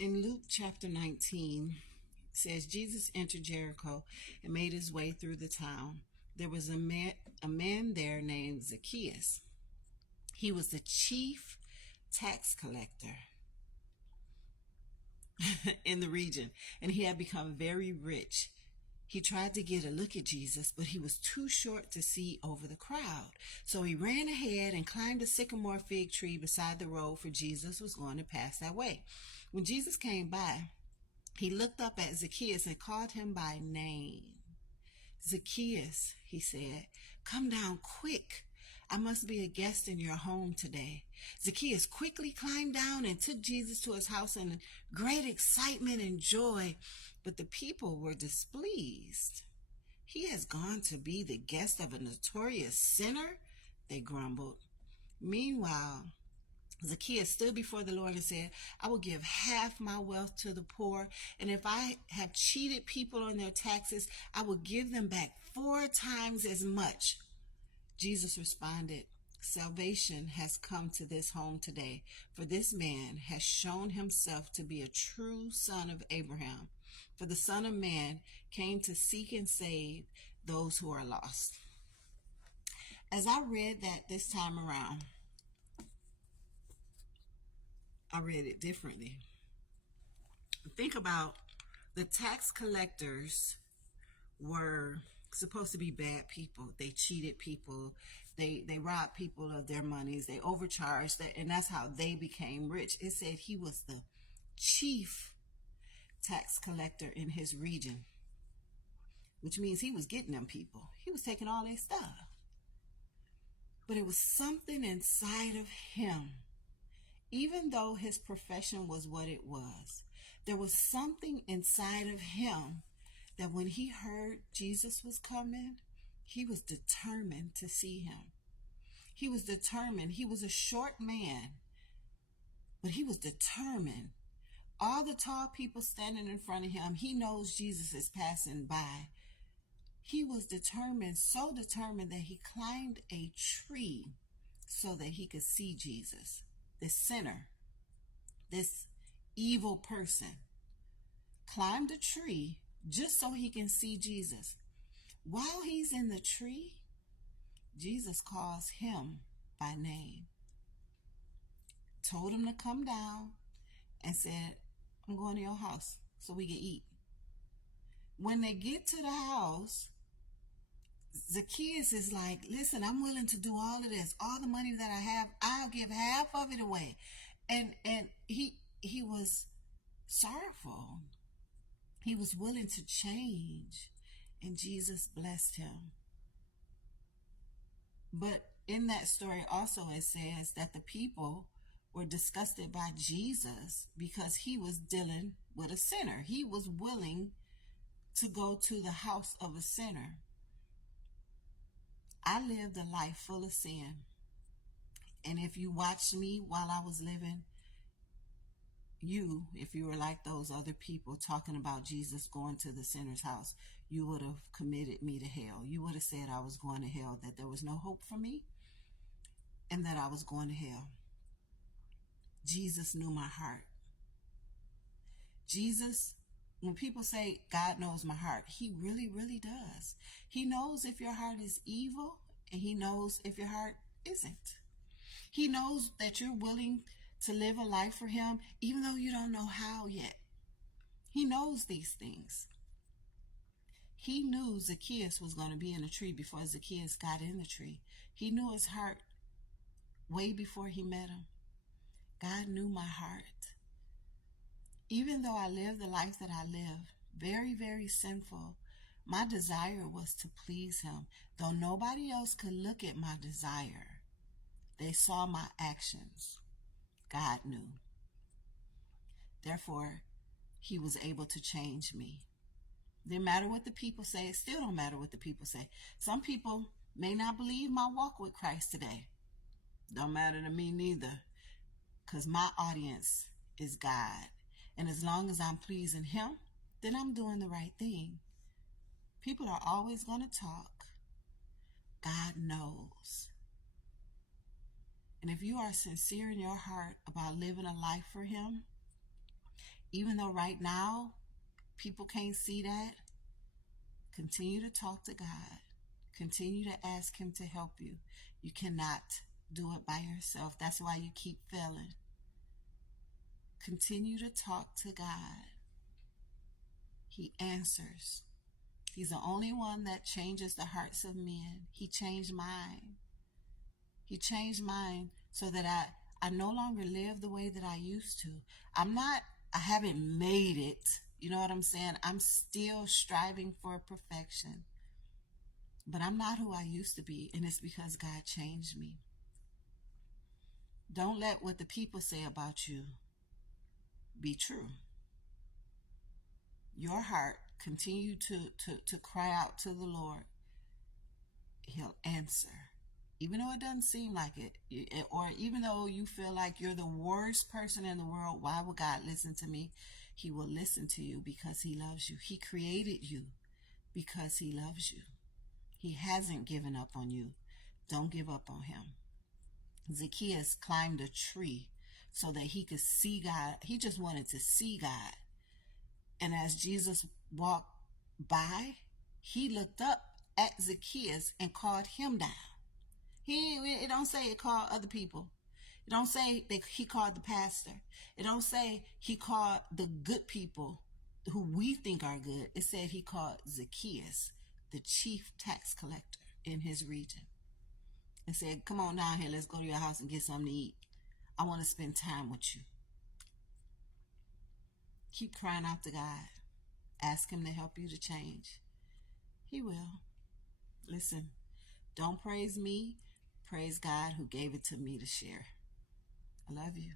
In Luke chapter 19, it says, Jesus entered Jericho and made his way through the town. There was a man there named Zacchaeus. He was the chief tax collector in the region, and he had become very rich. He tried to get a look at Jesus, but he was too short to see over the crowd. So he ran ahead and climbed a sycamore fig tree beside the road, for Jesus was going to pass that way. When Jesus came by, he looked up at Zacchaeus and called him by name. Zacchaeus, he said, come down quick. I must be a guest in your home today. Zacchaeus quickly climbed down and took Jesus to his house in great excitement and joy, but the people were displeased. He has gone to be the guest of a notorious sinner, they grumbled. Meanwhile, Zacchaeus stood before the Lord and said, I will give half my wealth to the poor, and if I have cheated people on their taxes, I will give them back 4 times as much. Jesus responded, salvation has come to this home today, for this man has shown himself to be a true son of Abraham. For the Son of Man came to seek and save those who are lost. As I read that this time around, I read it differently. Think about the tax collectors were supposed to be bad people. They cheated people. They robbed people of their monies. They overcharged, and that's how they became rich. It said he was the chief tax collector in his region, which means he was getting them people. He was taking all their stuff. But it was something inside of him. Even though his profession was what it was, there was something inside of him that when he heard Jesus was coming, he was determined to see him. He was determined. He was a short man, but he was determined. All the tall people standing in front of him, he knows Jesus is passing by. He was determined, so determined that he climbed a tree so that he could see Jesus. This sinner, this evil person, climbed a tree just so he can see Jesus. While he's in the tree, Jesus calls him by name, told him to come down, and said, I'm going to your house so we can eat. When they get to the house, Zacchaeus is like, listen, I'm willing to do all of this. All the money that I have, I'll give half of it away. And he was sorrowful. He was willing to change, and Jesus blessed him. But in that story also it says that the people were disgusted by Jesus because he was dealing with a sinner. He was willing to go to the house of a sinner. I lived a life full of sin. And if you watched me while I was living, if you were like those other people talking about Jesus going to the sinner's house, you would have committed me to hell. You would have said I was going to hell, that there was no hope for me, and that I was going to hell. Jesus knew my heart. Jesus, when people say God knows my heart, he really, really does. He knows if your heart is evil, and he knows if your heart isn't. He knows that you're willing to live a life for him, even though you don't know how yet. He knows these things. He knew Zacchaeus was going to be in a tree before Zacchaeus got in the tree. He knew his heart way before he met him. God knew my heart. Even though I lived the life that I lived, very, very sinful, my desire was to please him. Though nobody else could look at my desire, they saw my actions. God knew. Therefore, he was able to change me. Didn't matter what the people say. It still don't matter what the people say. Some people may not believe my walk with Christ today. Don't matter to me neither, because my audience is God. And as long as I'm pleasing him, then I'm doing the right thing. People are always going to talk. God knows. And if you are sincere in your heart about living a life for him, Even though right now people can't see that, continue to talk to God. Continue to ask Him to help you. You cannot do it by yourself. That's why you keep failing. Continue to talk to God. He answers. He's the only one that changes the hearts of men. He changed mine. He changed mine so that I no longer live the way that I used to. I haven't made it. You know what I'm saying? I'm still striving for perfection. But I'm not who I used to be, and it's because God changed me. Don't let what the people say about you be true. Your heart, continue to cry out to the Lord. He'll answer. Even though it doesn't seem like it, or even though you feel like you're the worst person in the world, why would God listen to me? He will listen to you because He loves you. He created you because He loves you. He hasn't given up on you. Don't give up on Him. Zacchaeus climbed a tree so that he could see God. He just wanted to see God. And as Jesus walked by, He looked up at Zacchaeus and called him down. It don't say it called other people. It don't say that He called the pastor. It don't say He called the good people who we think are good. It said He called Zacchaeus, the chief tax collector in his region, and said, come on down here, let's go to your house and get something to eat. I want to spend time with you. Keep crying out to God. Ask Him to help you to change. He will. Listen, don't praise me. Praise God who gave it to me to share. I love you.